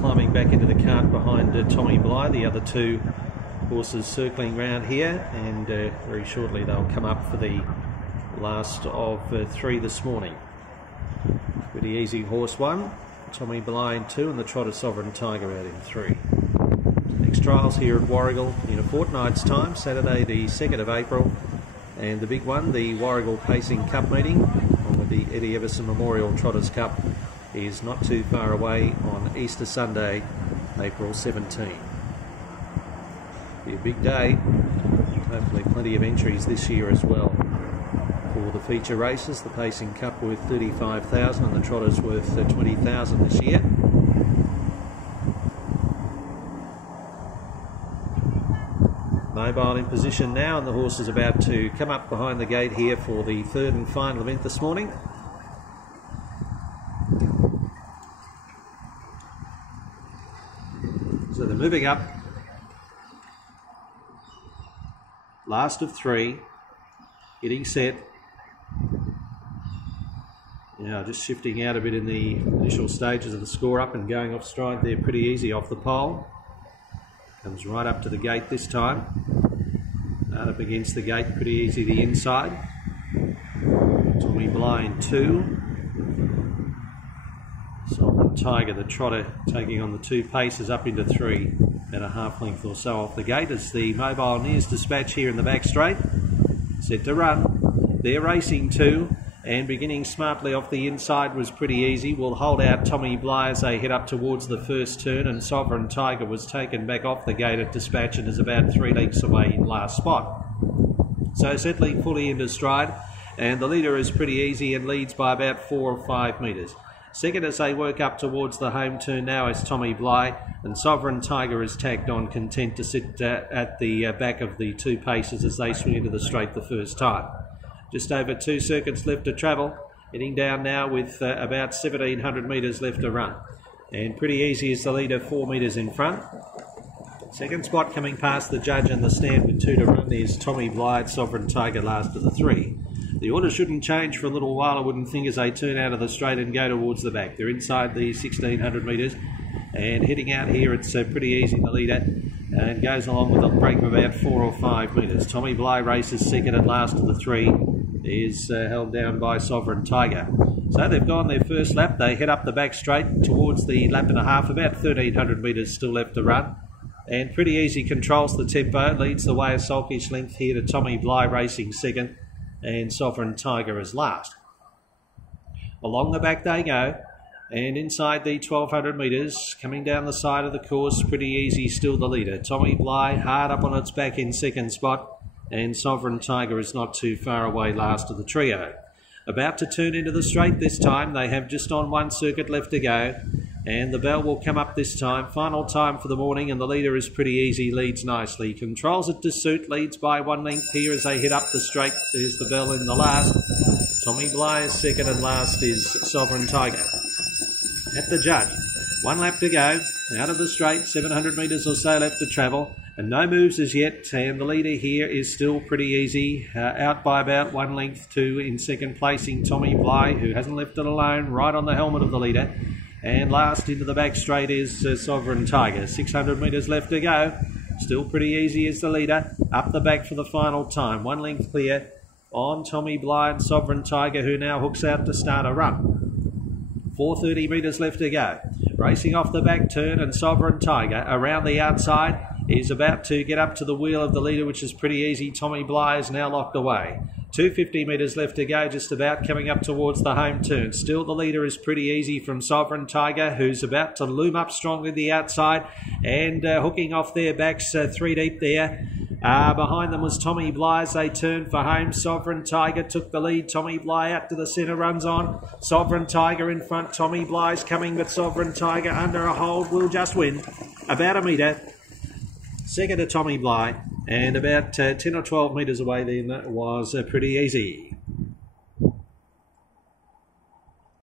climbing back into the cart behind Tommy Bligh. The other two horses circling round here, and very shortly they'll come up for the last of three this morning. Pretty easy horse one, Tommy Bligh in two, and the trotter Sovereign Tiger out in three. Next trials here at Warragul in a fortnight's time, Saturday the 2nd of April, and the big one, the Warragul Pacing Cup meeting, along with the Eddie Everson Memorial Trotters Cup, is not too far away on Easter Sunday, April 17. Be a big day, hopefully plenty of entries this year as well. For the feature races, the Pacing Cup worth 35,000 and the Trotters worth 20,000 this year. Mobile in position now, and the horse is about to come up behind the gate here for the third and final event this morning. So they're moving up. Last of three, getting set. Now just shifting out a bit in the initial stages of the score up and going off stride there pretty easy off the pole. Comes right up to the gate this time. Right up against the gate, pretty easy the inside. Tommy Bligh in two. Sovereign Tiger, the trotter, taking on the two paces up into three, about a half length or so off the gate as the mobile nears dispatch here in the back straight. Set to run. They're racing two, and beginning smartly off the inside was pretty easy. Will hold out Tommy Bligh as they head up towards the first turn, and Sovereign Tiger was taken back off the gate at dispatch and is about 3 lengths away in last spot. So settling fully into stride, and the leader is pretty easy and leads by about 4 or 5 metres. Second as they work up towards the home turn now is Tommy Bligh, and Sovereign Tiger is tagged on, content to sit at the back of the two paces as they swing into the straight the first time. Just over 2 circuits left to travel, heading down now with about 1,700 metres left to run. And pretty easy is the leader, 4 metres in front. Second spot coming past the judge and the stand with 2 to run is Tommy Bligh, Sovereign Tiger last of the 3. The order shouldn't change for a little while, I wouldn't think, as they turn out of the straight and go towards the back. They're inside the 1,600 metres, and heading out here it's pretty easy, the leader, and goes along with a break of about 4 or 5 metres. Tommy Bligh races second and last of the 3, is held down by Sovereign Tiger. So they've gone their first lap. They head up the back straight towards the lap and a half, about 1,300 metres still left to run. And pretty easy controls the tempo, leads the way a sulkish length here to Tommy Bligh racing second, and Sovereign Tiger is last. Along the back they go, and inside the 1,200 metres, coming down the side of the course, pretty easy still the leader. Tommy Bligh hard up on its back in second spot, and Sovereign Tiger is not too far away last of the trio. About to turn into the straight this time. They have just on 1 circuit left to go, and the bell will come up this time. Final time for the morning, and the leader is pretty easy, leads nicely. Controls it to suit, leads by 1 length here as they head up the straight. There's the bell in the last. Tommy Bligh is second, and last is Sovereign Tiger. At the judge, 1 lap to go, out of the straight, 700 metres or so left to travel, and no moves as yet, and the leader here is still pretty easy, out by about 1 length to in second placing Tommy Bligh, who hasn't left it alone, right on the helmet of the leader, and last into the back straight is Sovereign Tiger. 600 metres left to go, still pretty easy as the leader, up the back for the final time, 1 length clear on Tommy Bligh and Sovereign Tiger, who now hooks out to start a run. 430 metres left to go. Racing off the back turn, and Sovereign Tiger around the outside is about to get up to the wheel of the leader, which is pretty easy. Tommy Bligh is now locked away. 250 metres left to go, just about coming up towards the home turn. Still the leader is pretty easy from Sovereign Tiger, who's about to loom up strongly the outside and hooking off their backs 3 deep there. Behind them was Tommy Bligh as they turned for home. Sovereign Tiger took the lead. Tommy Bligh out to the centre, runs on. Sovereign Tiger in front. Tommy Bligh's coming, but Sovereign Tiger under a hold will just win. About a metre. Second to Tommy Bligh, and about 10 or 12 metres away then was pretty easy.